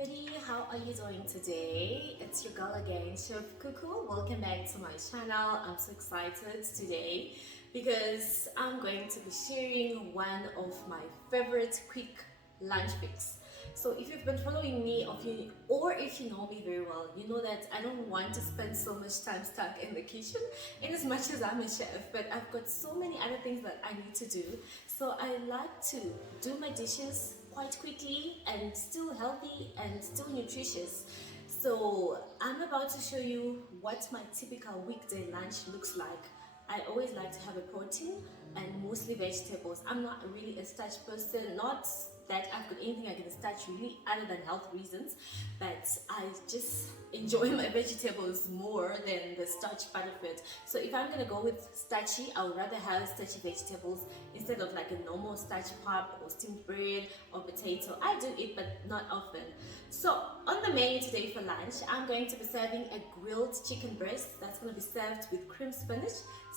everybody, how are you doing today? It's your girl again, Chef Cuckoo. Welcome back to my channel. I'm so excited today because I'm going to be sharing one of my favorite quick lunch picks. So if you've been following me or if you know me very well, you know that I don't want to spend so much time stuck in the kitchen in as much as I'm a chef, but I've got so many other things that I need to do. So I like to do my dishes quite quickly and still healthy and still nutritious. So I'm about to show you what my typical weekday lunch looks like. I always like to have a protein and mostly vegetables. I'm not really a starch person, not that I've got anything against starch really other than health reasons, but I just enjoy my vegetables more than the starch part of it. So if I'm gonna go with starchy, I would rather have starchy vegetables instead of like a normal starch pap or steamed bread or potato. I do it, but not often. So on the menu today for lunch, I'm going to be serving a grilled chicken breast that's going to be served with cream spinach,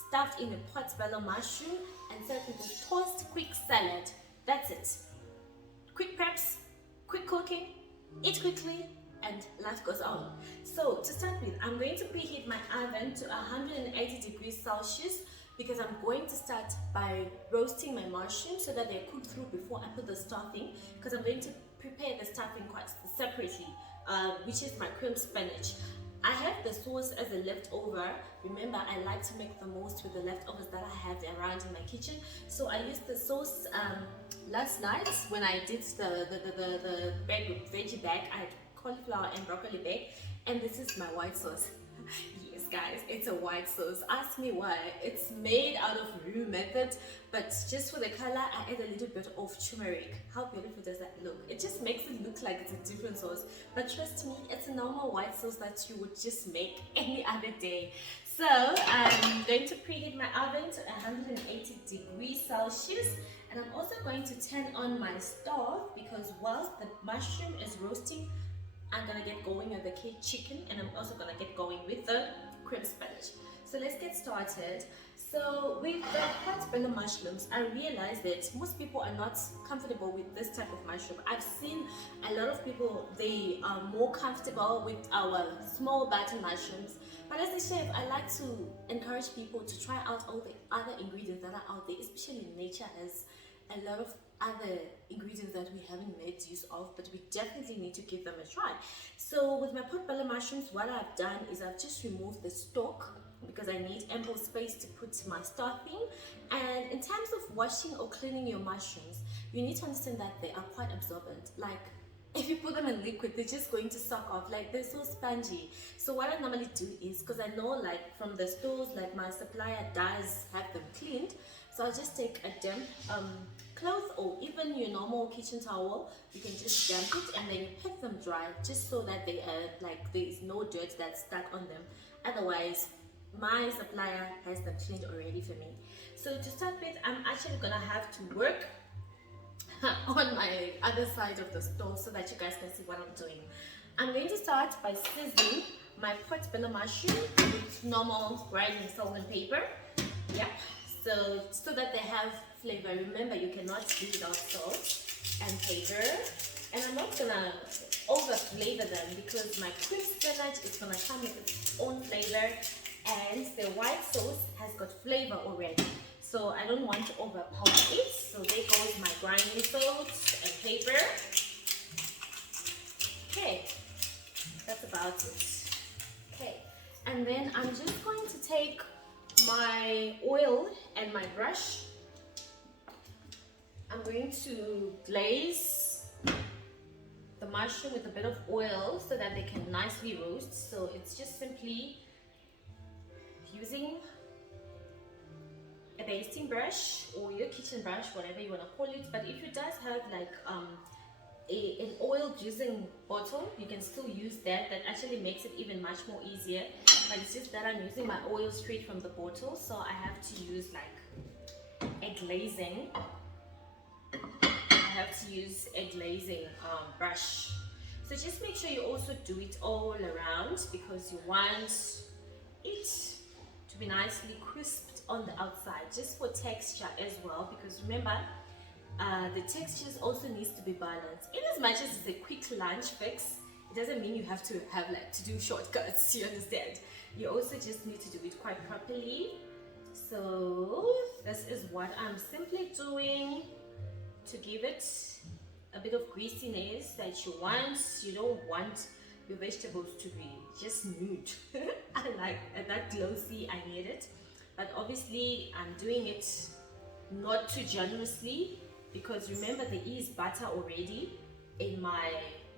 stuffed in a portobello mushroom, and served with a toast quick salad. That's it. Quick preps, quick cooking, eat quickly, and life goes on. So to start with, I'm going to preheat my oven to 180 degrees Celsius because I'm going to start by roasting my mushrooms so that they cook through before I put the stuffing, because I'm going to prepare the stuffing quite separately, which is my cream spinach. I have the sauce as a leftover. Remember, I like to make the most with the leftovers that I have around in my kitchen. So I used the sauce last night when I did the veggie bag. I had cauliflower and broccoli bag, and this is my white sauce. Yes guys, it's a white sauce. Ask me why. It's made out of roux method, but just for the color I add a little bit of turmeric. How beautiful does that look? It just makes it look like it's a different sauce, but trust me, it's a normal white sauce that you would just make any other day. So I'm going to preheat my oven to 180 degrees Celsius, and I'm also going to turn on my stove because whilst the mushroom is roasting, I'm gonna get going with the chicken, and I'm also gonna get going with the cream spinach. So let's get started. So with the portobello mushrooms, I realized that most people are not comfortable with this type of mushroom. I've seen a lot of people, they are more comfortable with our small button mushrooms. But as a chef, I like to encourage people to try out all the other ingredients that are out there, especially nature has a lot of other ingredients that we haven't made use of, but we definitely need to give them a try. So with my portobello mushrooms, what I've done is I've just removed the stalk because I need ample space to put my stuffing. And in terms of washing or cleaning your mushrooms, you need to understand that they are quite absorbent. Like if you put them in liquid, they're just going to suck off. Like they're so spongy. So what I normally do is, because I know like from the stores, like my supplier does have them cleaned, so I'll just take a damp cloth or even your normal kitchen towel. You can just damp it and then you pat them dry, just so that they like there's no dirt that's stuck on them. Otherwise, my supplier has them cleaned already for me. So to start with, I'm actually gonna have to work on my other side of the stove so that you guys can see what I'm doing. I'm going to start by sizzling my portobello mushroom with normal grinding salt and pepper. Yep. So that they have flavor. Remember, you cannot do without salt and pepper. And I'm not gonna over flavor them because my cream spinach is gonna come with its own flavor, and the white sauce has got flavor already. So I don't want to overpower it. So there goes my grinding salt and pepper. Okay, that's about it. Okay, and then I'm just going to take my oil and my brush. I'm going to glaze the mushroom with a bit of oil so that they can nicely roast. So it's just simply using a basting brush or your kitchen brush, whatever you want to call it. But if you does have like an oil juicing bottle, you can still use that. That actually makes it even much more easier, but it's just that I'm using my oil straight from the bottle, so I have to use like a glazing brush. So just make sure you also do it all around because you want it to be nicely crisped on the outside, just for texture as well, because remember The textures also needs to be balanced. In as much as it's a quick lunch fix, it doesn't mean you have to have like to do shortcuts. You understand? You also just need to do it quite properly. So this is what I'm simply doing to give it a bit of greasiness that you want. You don't want your vegetables to be just nude. I like that glossy, I need it. But obviously I'm doing it not too generously, because remember there is butter already in my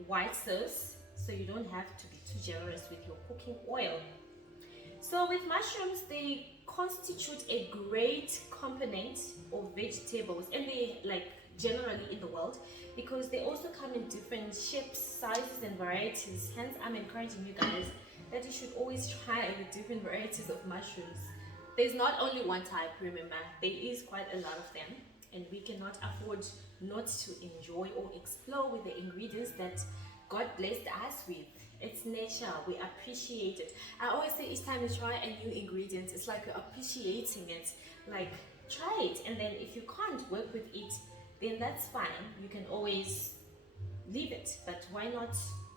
white sauce, so you don't have to be too generous with your cooking oil. So with mushrooms, they constitute a great component of vegetables, and they like generally in the world, because they also come in different shapes, sizes and varieties. Hence I'm encouraging you guys that you should always try the different varieties of mushrooms. There's not only one type, remember, there is quite a lot of them, and we cannot afford not to enjoy or explore with the ingredients that God blessed us with. It's nature, we appreciate it. I always say each time you try a new ingredient, it's like you're appreciating it. Like, try it, and then if you can't work with it, then that's fine. You can always leave it, but why not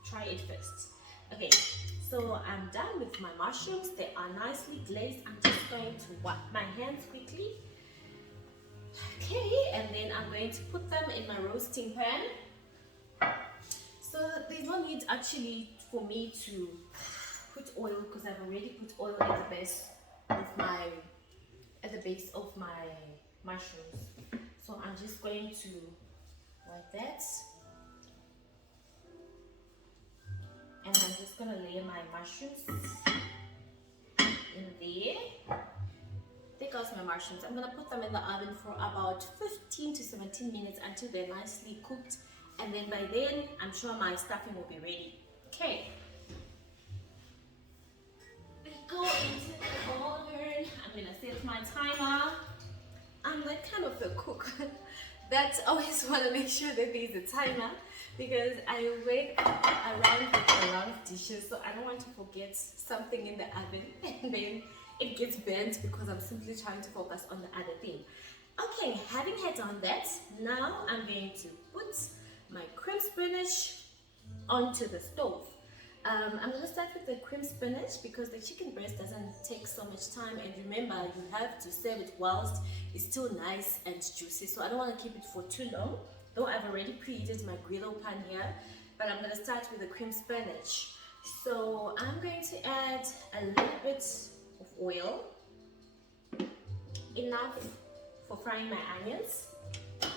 try it first? Okay, so I'm done with my mushrooms. They are nicely glazed. I'm just going to wipe my hands quickly. Okay, and then I'm going to put them in my roasting pan. So there's no need actually for me to put oil, because I've already put oil at the base of my mushrooms. So I'm just going to wipe that, and I'm just going to lay my mushrooms in there. There goes my mushrooms. I'm going to put them in the oven for about 15 to 17 minutes until they're nicely cooked, and then by then I'm sure my stuffing will be ready. Okay, we go into the oven. I'm going to set my timer. I'm that kind of a cook that always want to make sure that there's a timer, because I work around with a lot of dishes, so I don't want to forget something in the oven and then it gets burnt because I'm simply trying to focus on the other thing. Okay, having had done that, now I'm going to put my cream spinach onto the stove. I'm going to start with the cream spinach because the chicken breast doesn't take so much time, and remember, you have to serve it whilst it's still nice and juicy, so I don't want to keep it for too long, though I've already preheated my griddle pan here. But I'm going to start with the cream spinach. So I'm going to add a little bit of oil, enough for frying my onions. And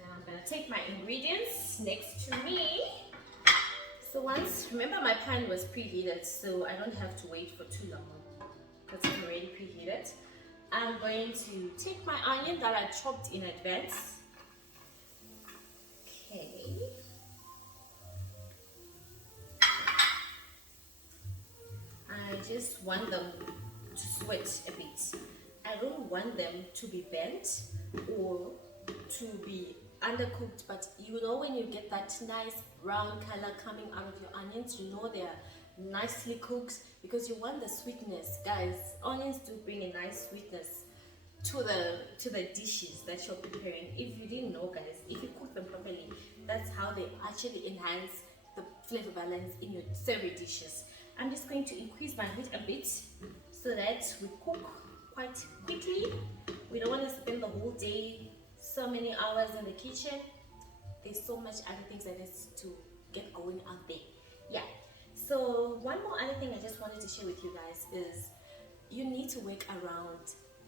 now I'm going to take my ingredients next to me. So remember my pan was preheated, so I don't have to wait for too long because it's already preheated. I'm going to take my onion that I chopped in advance. Okay. I just want them to sweat a bit. I don't want them to be burnt or to be undercooked, but you know when you get that nice brown color coming out of your onions, you know they're nicely cooked, because you want the sweetness. Guys, onions do bring a nice sweetness to the dishes that you're preparing. If you didn't know, guys, if you cook them properly, that's how they actually enhance the flavor balance in your savory dishes. I'm just going to increase my heat a bit so that we cook quite quickly. We don't want to spend the whole day, so many hours in the kitchen. There's so much other things that needs to get going out there. Yeah. So one more other thing I just wanted to share with you guys is you need to work around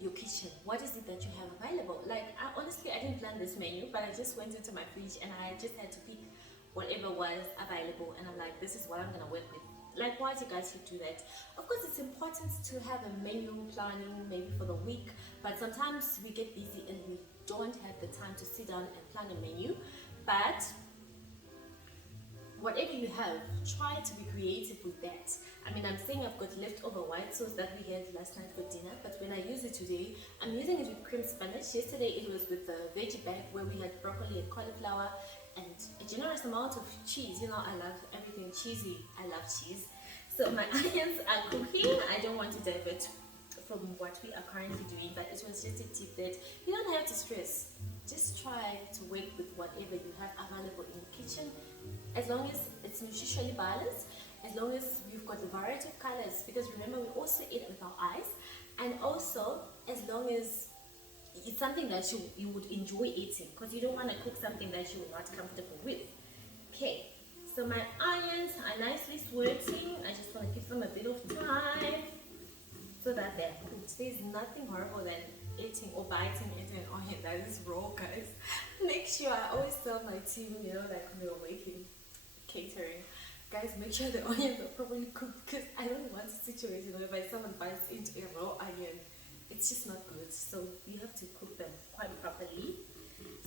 your kitchen. What is it that you have available? Like, honestly, I didn't plan this menu, but I just went into my fridge and I just had to pick whatever was available, and I'm like, this is what I'm gonna work with. Likewise, you guys should do that. Of course, it's important to have a menu planning maybe for the week, but sometimes we get busy and we don't have the time to sit down and plan a menu. But whatever you have, try to be creative with that. I mean, I'm saying I've got leftover white sauce that we had last night for dinner, but when I use it today, I'm using it with cream spinach. Yesterday it was with the veggie bag where we had broccoli and cauliflower and a generous amount of cheese. You know, I love everything cheesy. I love cheese. So my onions are cooking. I don't want to divert from what we are currently doing, but it was just a tip that you don't have to stress. Just try to work with whatever you have available in the kitchen, as long as it's nutritionally balanced, as long as we've got a variety of colors, because remember we also eat with our eyes, and also as long as it's something that you would enjoy eating, because you don't want to cook something that you're not comfortable with. Okay, so my onions are nicely sweating. I just want to give them a bit of time so that they're cooked. There's nothing horrible than eating or biting into an onion that is raw, guys. Make sure, I always tell my team, you know, like when we're working, catering, guys, make sure the onions are properly cooked, because I don't want a situation whereby someone bites into a raw onion. It's just not good. So you have to cook them quite properly.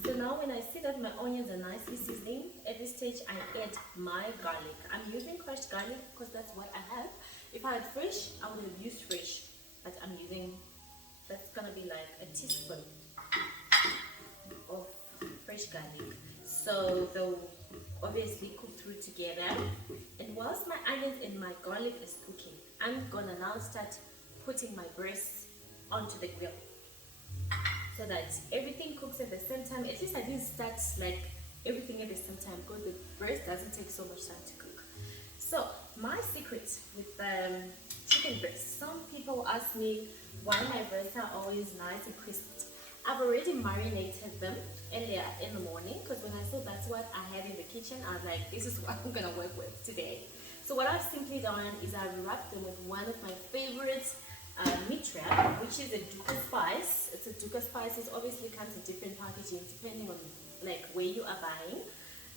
So now when I see that my onions are nicely seasoning, at this stage I add my garlic. I'm using crushed garlic because that's what I have. If I had fresh, I would have used fresh, but I'm using, that's gonna be like a teaspoon of fresh garlic. So they'll obviously cook through together. And whilst my onions and my garlic is cooking, I'm gonna now start putting my breast onto the grill, so that everything cooks at the same time. At least I didn't start like everything at the same time, because the breast doesn't take so much time to cook. So my secret with chicken breast, some people ask me why my breasts are always nice and crispy. I've already marinated them earlier in the morning, because when I saw that's what I had in the kitchen, I was like, this is what I'm gonna work with today. So what I've simply done is I've wrapped them with one of my favorites, meat wrap, which is a Duka Spice. It's a Duka Spice. It obviously comes in different packaging depending on like where you are buying.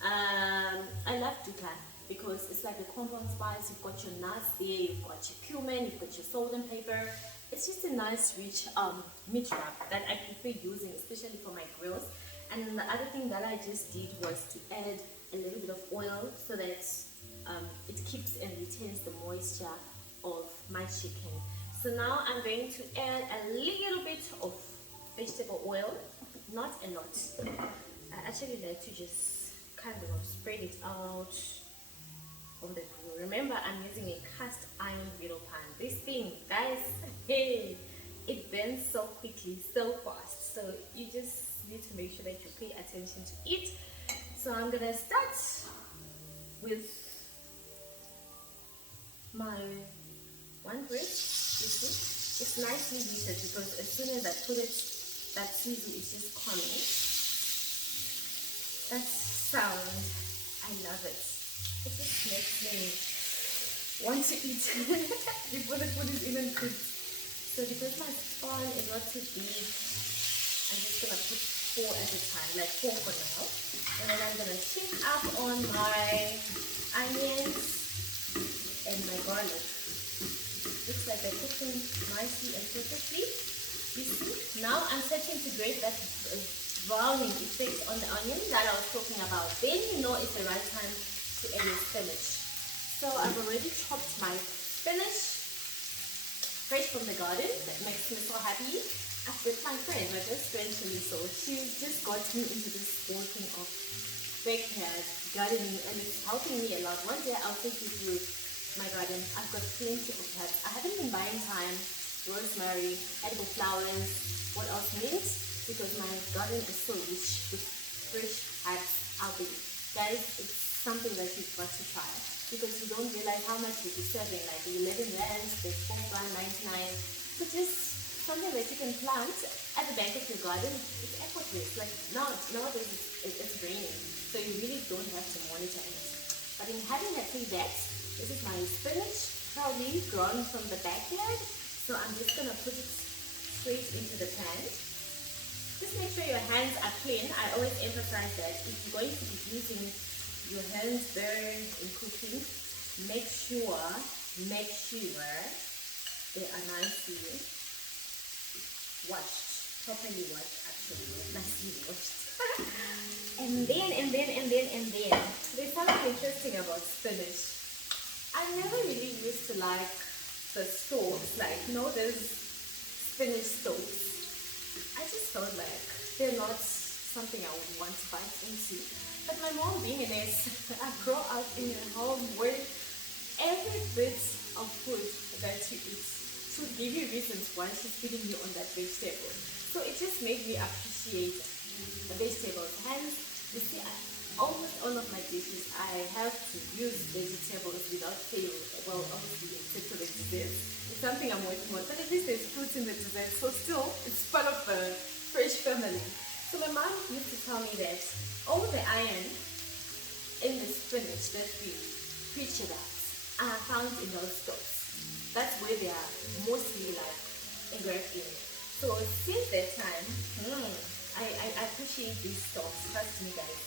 I love Duka because it's like a compound spice. You've got your nuts there, you've got your cumin, you've got your salt and pepper. It's just a nice rich meat wrap that I prefer using, especially for my grills. And the other thing that I just did was to add a little bit of oil so that it keeps and retains the moisture of my chicken. So now I'm going to add a little bit of vegetable oil, not a lot. I actually like to just kind of spread it out on the grill. Remember, I'm using a cast iron griddle pan. This thing, guys, hey, it burns so quickly, so fast. So you just need to make sure that you pay attention to it. So I'm gonna start with my one breast. You see, it's nicely heated, because as soon as I put it, that sizzle is just coming. That sound, I love it. It just makes me want to eat before the food is even cooked. So because my pan is not too big, I'm just gonna put 4 at a time, like 4 for now. And then I'm gonna shake up on my onions and my garlic. Looks like they're cooking nicely and perfectly. You see? Now I'm starting to grate that browning effect on the onion that I was talking about. Then you know it's the right time to add your spinach. So I've already chopped my spinach fresh from the garden. That makes me so happy. I've got my friend, my best friend Shaniso. She just got me into this whole thing of backyard gardening, and it's helping me a lot. One day I'll take you through my garden. I've got plenty of herbs. I haven't been buying thyme, rosemary, edible flowers, what else, mint, because my garden is so rich with fresh herbs out there. Guys, it's something that you've got to try, because you don't realize how much you'll be serving, like 11 rands, there's 4.99. So just something that you can plant at the back of your garden. It's effortless. Like nowadays it's raining, so you really don't have to monitor it. But in having said that, this is my spinach, probably grown from the backyard. So I'm just gonna put it straight into the pan. Just make sure your hands are clean. I always emphasize that if you're going to be using your hands burn in cooking, make sure they are nicely washed, properly washed actually, nicely washed. and then, there's something interesting about spinach. I never really used to like the stoves, like, you know, those spinach stoves. I just felt like they're not something I would want to bite into. But my mom being a nurse, I grew up in a home where every bit of food that you eat to give you reasons why she's feeding you on that vegetable. So it just made me appreciate the vegetables. Hence, you see, almost all of my dishes, I have to use vegetables without fail. Well, obviously, except for the dessert. It's something I'm working on. But at least there's fruits in the dessert, so still, it's part of the fresh family. So my mom used to tell me that all the iron in the spinach that we preach about are found in those stocks. That's where they are mostly like engraved in. So since that time, I appreciate these stocks. Trust me, guys.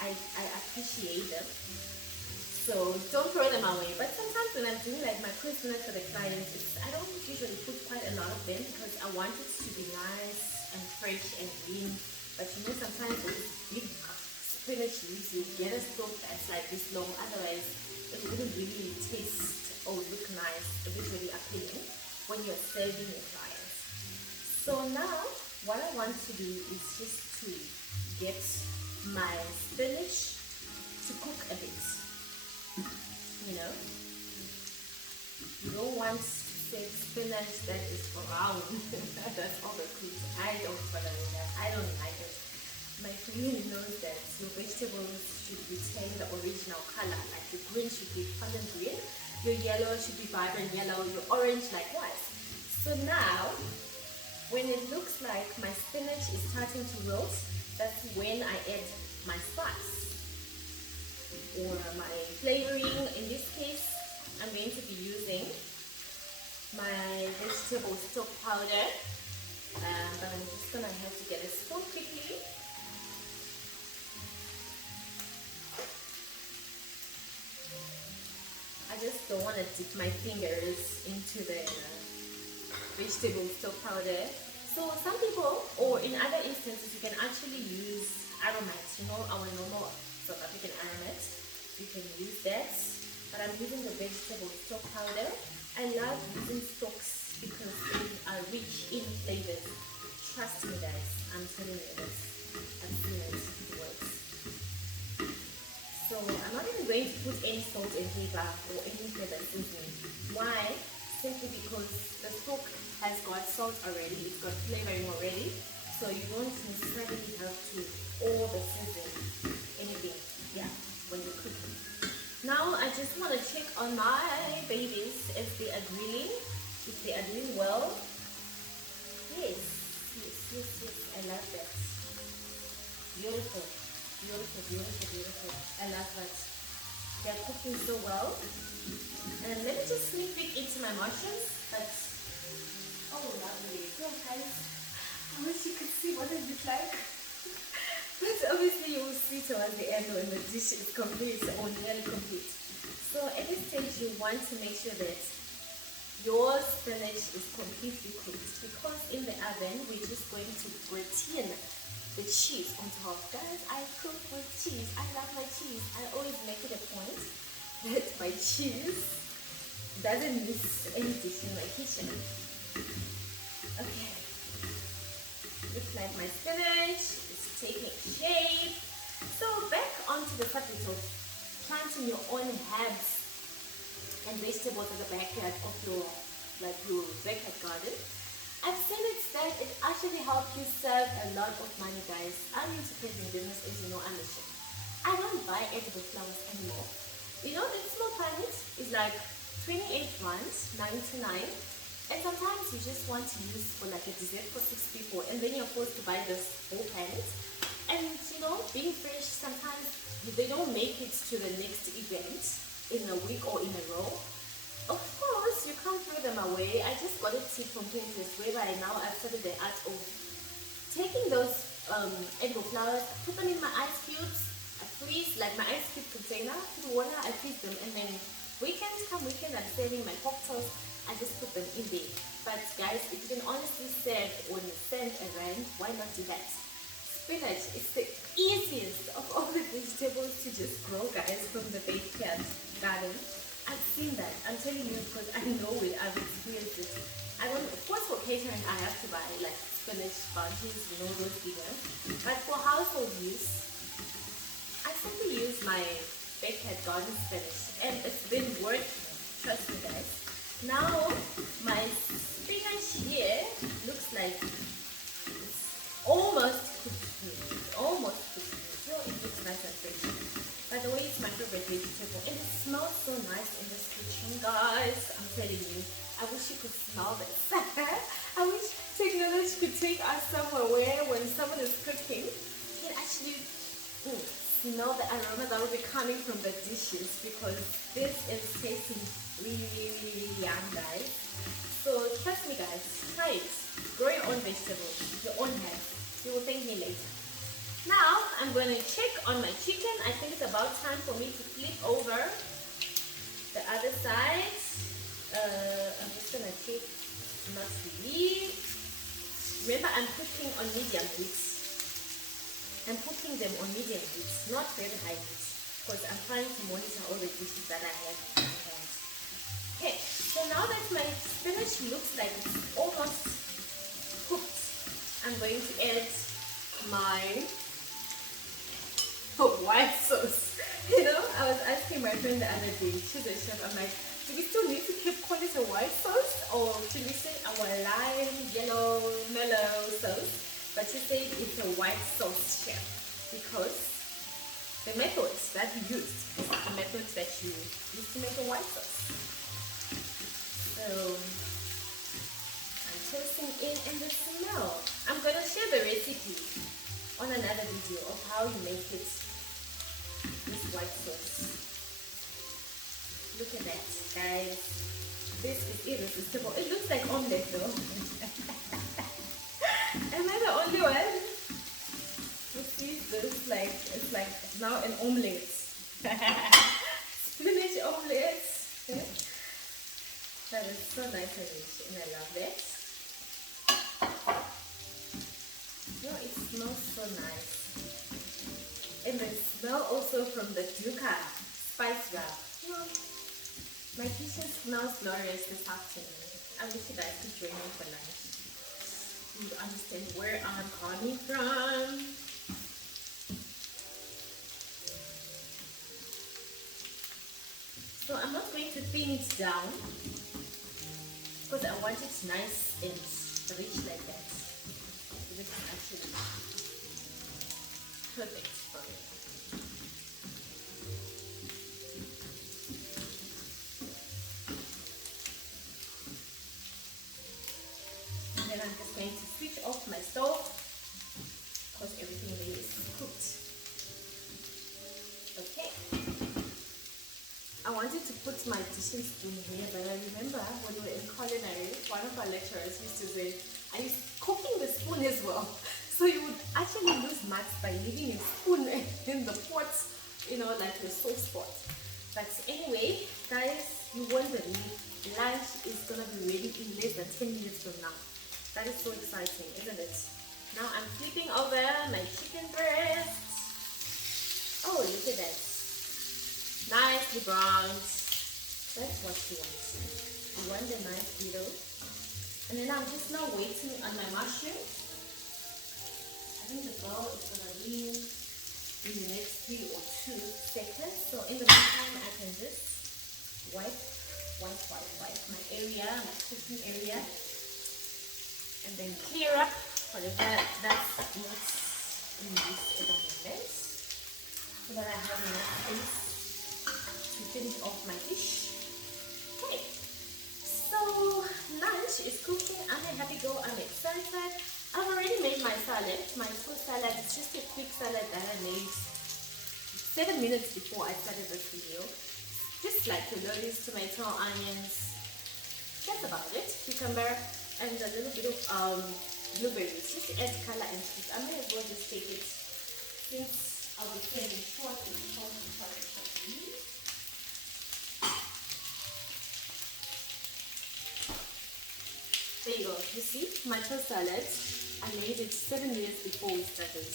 I appreciate them. So don't throw them away. But sometimes when I'm doing like my Christmas for the clients, I don't usually put quite a lot of them because I want it to be nice and fresh and green. But you know, sometimes with big spinach leaves, you get a stock that's like this long. Otherwise, it wouldn't really taste or look nice, visually appealing when you're serving your clients. So now, what I want to do is just to get my spinach to cook a bit. You know, you don't want to say spinach that is brown. That's overcooked. I don't tolerate that. I don't like it. My family knows that your vegetables should retain the original color. Like your green should be color green, your yellow should be vibrant yellow, your orange likewise. So now, when it looks like my spinach is starting to roast, that's when I add my spice or my flavoring. In this case, I'm going to be using my vegetable stock powder, but I'm just gonna have to get a spoon quickly. I just don't want to dip my fingers into the vegetable stock powder. So some people, or in other instances, you can actually use aromats, you know, our normal South African aromat. You can use that, but I'm using the vegetable stock powder. I love using stocks because they are rich in flavors. Trust me, guys, I'm telling you this. I've seen it, it works. So I'm not even going to put any salt and pepper or any flavor seasoning. Why? Simply because the stock has got salt already, it's got flavoring already, so you don't necessarily have to over season anything, yeah, when you cook. Now I just want to check on my babies if they are grilling, if they are doing well. Yes, I love that. Beautiful, beautiful, beautiful, beautiful. I love that. They are cooking so well. And let me just sneak peek into my mushrooms. That's oh lovely. So guys, I wish you could see what it looks like. But obviously you will see towards the end when the dish is complete or nearly complete. So at this stage you want to make sure that your spinach is completely cooked, because in the oven we're just going to gratin the cheese on top. Guys, I cook with cheese. I love my cheese. I always make it a point that my cheese doesn't miss any dish in my kitchen. Okay. Looks like my spinach is taking shape. So back onto the subject of planting your own herbs and vegetables at the backyard of your backyard garden. I've seen it that it actually helps you save a lot of money, guys. I'm into cooking business, as you know, I'm a chef. I don't buy edible flowers anymore. You know, the small planet is like 28 rands, 99. And sometimes you just want to use for like a dessert for 6 people, and then you're forced to buy this whole planet. And you know, being fresh, sometimes they don't make it to the next event in a week or in a row. Of course, you can't throw them away. I just got a tip from Pinterest whereby now I've studied the art of taking those edible flowers, put them in my ice cubes, I freeze, like my ice cube container, put water, I freeze them, and then weekends come weekend, I'm serving my cocktails, I just put them in there. But guys, if you can honestly serve or send a rand, why not do that? Spinach is the easiest of all the vegetables to just grow, guys, from the backyard garden. I've seen that. I'm telling you because I know it. I've experienced it. I don't. Of course, for catering, I have to buy like spinach bunches, you know, those big ones. But for household use, I simply use my backyard garden spinach, and it's been working. Trust me, guys. Now my spinach here looks like it's almost cooked. It's almost cooked. So it looks nice and fresh. By the way, it's my favorite vegetable and it smells so nice in this kitchen, guys. I'm telling you, I wish you could smell this. I wish technology could take us somewhere where when someone is cooking, you can actually smell the aroma that will be coming from the dishes, because this is tasting really, really, really yum, guys. So trust me, guys, try it. Grow your own vegetables, your own hands. You will thank me later. Now I'm going to check on my chicken. I think it's about time for me to flip over the other side. I'm just going to take not to leave. Remember, I'm cooking on medium heat. I'm cooking them on medium heat, not very high heat, because I'm trying to monitor all the dishes that I have in my hand. Okay, so now that my spinach looks like it's almost cooked, I'm going to add my white sauce. You know, I was asking my friend the other day, she's a chef, I'm like, do we still need to keep calling it a white sauce, or should we say our lime, yellow, mellow sauce? But she said it's a white sauce, chef, because the methods that you used is the methods that you used to make a white sauce. So I'm toasting in, and the smell. I'm gonna share the recipe on another video of how you make it, this white sauce. Look at that, guys. This is irresistible. It looks like omelette though. Am I the only one who sees this like it's like now an omelette? Spinach omelette. That is so nice and rich, and I love that. No, it smells so nice. And the smell also from the dukkha spice wrap. No, my kitchen smells glorious this afternoon. I wish you guys could join me for lunch. You understand where I'm coming from. So I'm not going to thin it down, because I want it nice and rich like that. This is actually perfect for me. And then I'm just going to switch off my stove, because everything really is cooked. Okay. I wanted to put my dishes spoon here, but I remember when we were in culinary, one of our lecturers used to say, I used cooking the spoon as well. So you would actually lose marks by leaving a spoon in the pot, you know, like the sauce pot. But anyway, guys, you won't believe, lunch is gonna be ready in less than 10 minutes from now. That is so exciting, isn't it? Now I'm flipping over my chicken breast. Oh, look at that. Nicely browned. That's what you want. You want a nice little. And then I'm just now waiting on my mushroom. I think the bowl is gonna be in the next 3 or 2 seconds. So in the meantime, I can just wipe my area, my cooking area, and then clear up whatever that's what's in this at the moment, so that I have enough space to finish off my dish. Okay, so lunch is cooking. I'm a happy girl. I'm excited. I've already made my salad, my fruit salad. It's just a quick salad that I made 7 minutes before I started this video. Just like lettuce, tomato, onions. That's about it. Cucumber and a little bit of blueberries, just to add color and sweet. I may as well just take it, since I'll be sending shortly. There you go. You see, my toast salad, I made it 7 minutes before we started,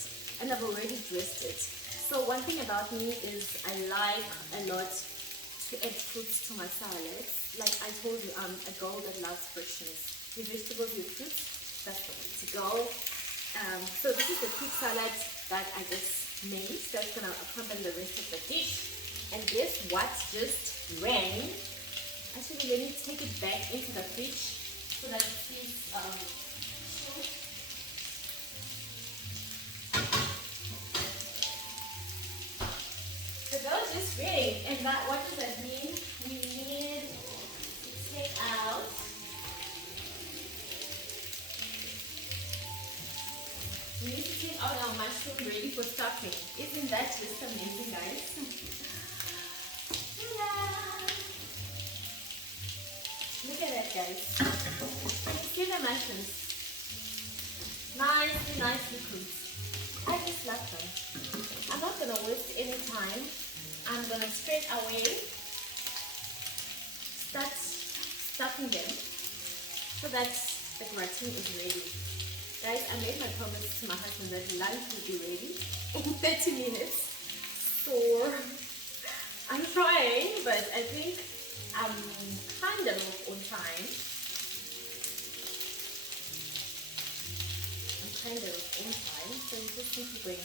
and I've already dressed it. So one thing about me is I like a lot to add fruits to my salads. Like I told you, I'm a girl that loves freshness. Your vegetables, your fruits, that's the way to go. So this is the quick salad that I just made. That's gonna accompany the rest of the dish. And guess what just rang Actually, let me take it back into the fridge so that it is smooth. The dough is great, and that what does that mean? We need to take out our mushroom ready for stuffing. Isn't that just amazing, guys? Look at that, guys. Can you see the mushrooms? Nicely cooked. I just love them. I'm not gonna waste any time. I'm gonna straight away start stuffing them so that the gratin is ready. Guys, I made my promise to my husband that lunch will be ready in 30 minutes. So I'm trying, but I think I'm kind of on time. So you just need to go in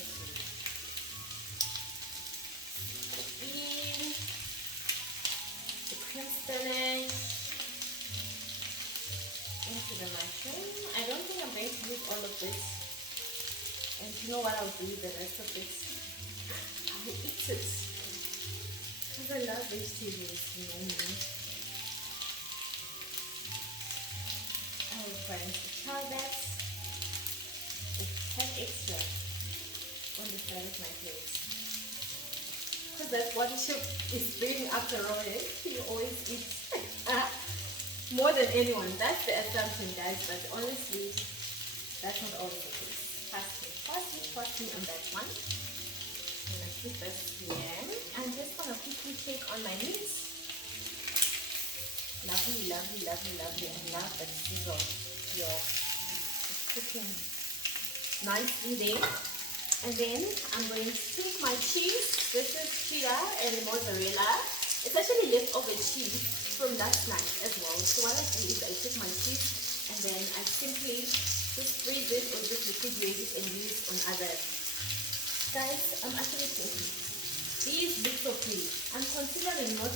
the cream spinach into the mushroom. I don't think I'm going to use all of this. And you know what I'll do with the rest of it? I will eat it. Because I love vegetables, you know me. I will try to chow that. Have extra on the side of my plate. Because that's what the chef is doing after all. He always eats more than anyone. That's the assumption, guys, but honestly, that's not always the case. Trust me on that one. I'm gonna keep this here. I'm just gonna quickly check on my meat. Lovely. I love that sizzle. It's cooking nicely there. And then I'm going to take my cheese. This is cheddar and mozzarella. It's actually leftover cheese from last night as well. So what I do is I take my cheese and then I simply just freeze it or just refrigerate it and use it on others. Guys, I'm actually thinking these bits of meat, I'm considering not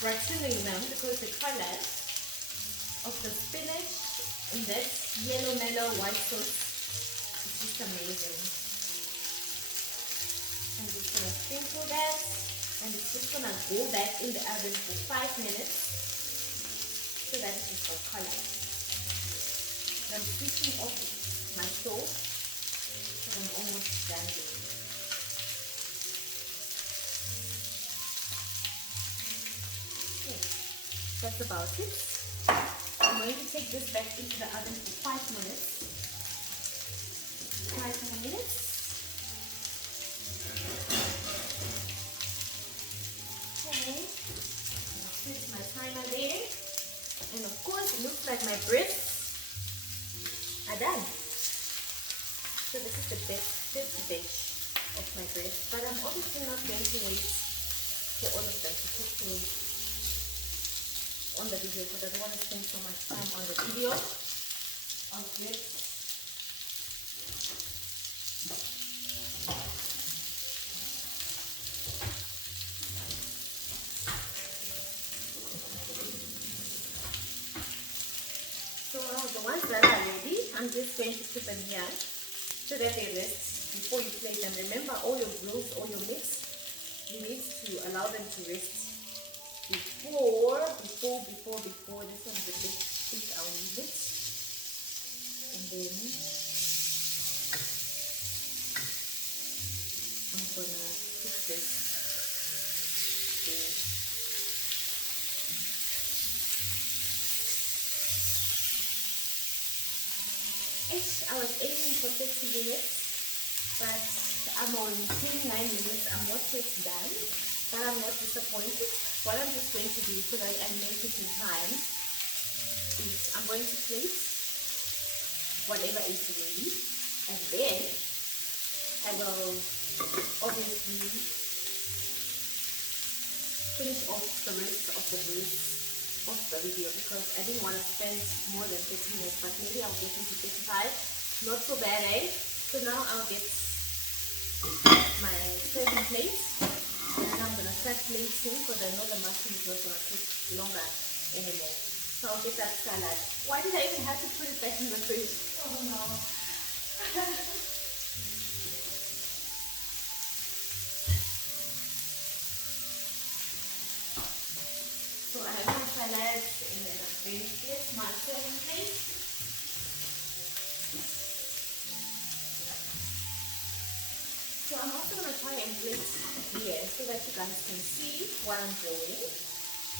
gratining them because the color of the spinach and that yellow mellow white sauce is just amazing. I'm just gonna sprinkle that and it's just gonna go back in the oven for 5 minutes so that it is for color. And I'm switching off my stove because I'm almost done with it. Okay, that's about it. I'm going to take this back into the oven for 5 minutes. 5 more minutes. Okay. Set my timer there. And of course, it looks like my breasts are done. So this is the first batch of my breasts. But I'm obviously not going to wait for all of them to cook through on the video because I don't want to spend so much time on the video of this. So the ones that are ready, I'm just going to put them here so that they rest before you plate them. Remember, all your grills, all your mix, you need to allow them to rest before this one's a bit thick, I'll leave it. And then I'm gonna fix this. I was aiming for 30 minutes, but I'm on 29 minutes. I'm not yet done, but I'm not disappointed. What I'm just going to do so that I make it in time is I'm going to plate whatever is ready, and then I will obviously finish off the rest of the video because I didn't want to spend more than 30 minutes, but maybe I'll get into 35. Not so bad, eh? So now I'll get my serving plate and I'm gonna start plating because I know the mushroom is not going to take longer anymore. So I'll get that salad. Why did I even have to put it back in the fridge? Oh no. So I have my salad and then I'm going to get my serving plate. So I'm also going to try and place here so that you guys can see what I'm doing.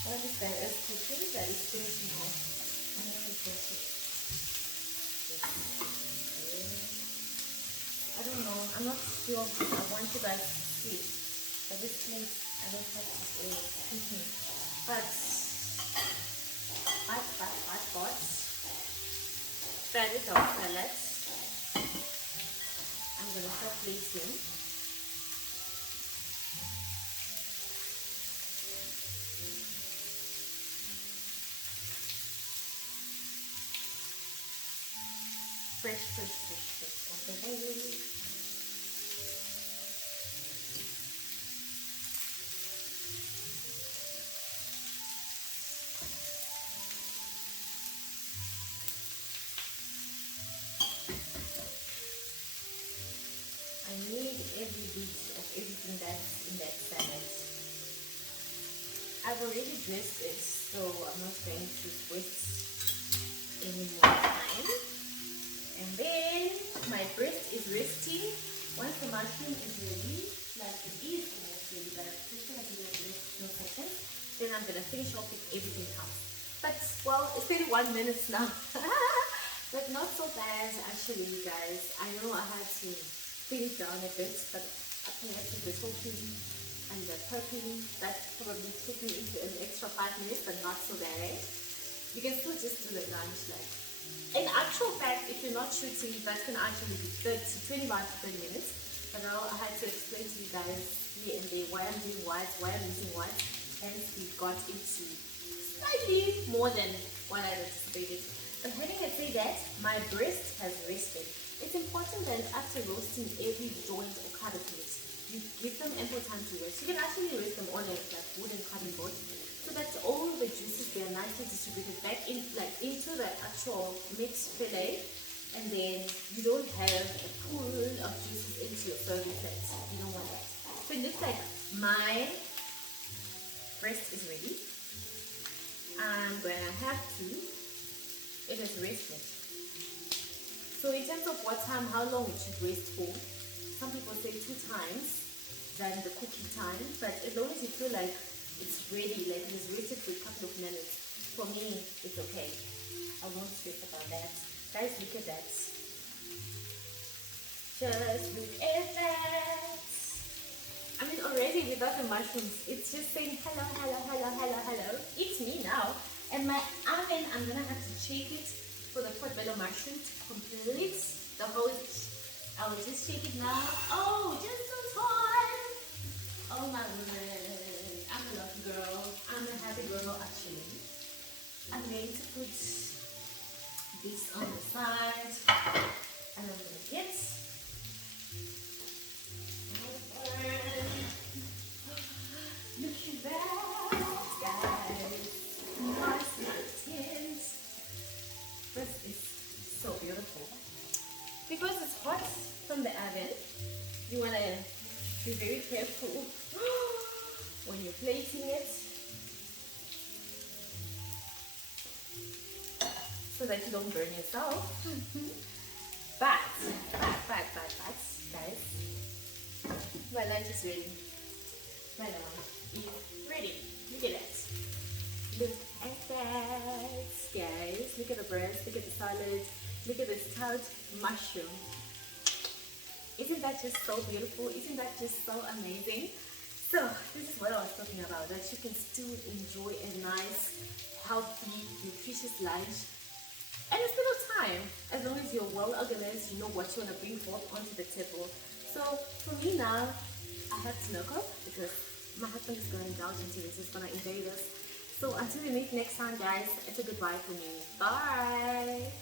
While this guy is cooking, that is finishing off. I'm going to place it. I don't know, I'm not sure. I want you guys to see. But this place, I don't have to cooking. But that is our salad. I'm going to start plating. Fresh on the way. I need every bit of everything that's in that salad. I've already dressed it, so I'm not going to waste any more time. And then my breast is resting. Once the mushroom is ready, like it is almost ready, but I'm just going to give it a few seconds. Then I'm going to finish off with everything else. But, well, it's 31 minutes now. But not so bad, actually, you guys. I know I had to bring it down a bit, but I think I took the talking and the prepping. That probably took me into an extra 5 minutes, but not so bad. You can still just do the lunch, like. In actual fact, if you're not shooting, that can actually be 25 to 30 minutes. But now I had to explain to you guys here and there why I'm doing what, why I'm using what. Hence, we got into slightly more than what I anticipated. But having said that, my breast has rested. It's important that after roasting every joint or cut of meat, you give them ample time to rest. You can actually roast them on like wooden cutting board, so that all the juices, they are nicely distributed back in, like into the actual mixed fillet, and then you don't have a pool of juices into your serving plate. You don't want that. So it looks like my breast is ready. I'm gonna have to. It is rested. So in terms of what time, how long it should rest for, some people say 2 times than the cooking time, but as long as you feel like it's ready, like it's rested for a couple of minutes, for me, it's okay. I won't stress about that. Guys, look at that. Just look at that. I mean, already without the mushrooms, it's just saying hello, hello, hello, hello, hello. It's me now. And my oven, I'm gonna have to shake it for the portobello mushroom to complete the whole dish. I will just shake it now. Oh, just so fun. Oh my goodness. I'm a lucky girl. I'm a happy girl actually. I'm going to put this on the side. And I'm gonna get look at that, guys. Nice little tint. This is so beautiful. Because it's hot from the oven, you want to be very careful when you're plating it, so that you don't burn yourself. But, guys, my lunch is ready. My lunch is ready. Look at that. Look at that, guys. Look at the breast, look at the salad, look at the stout mushroom. Isn't that just so beautiful? Isn't that just so amazing? So, this is what I was talking about, that you can still enjoy a nice, healthy, nutritious lunch and a little time, as long as you're well organized, you know what you want to bring forth onto the table. So, for me now, I have to knock off because my husband is going to indulge into this, he's going to invade us. So, until we meet next time, guys, it's a goodbye for me. Bye!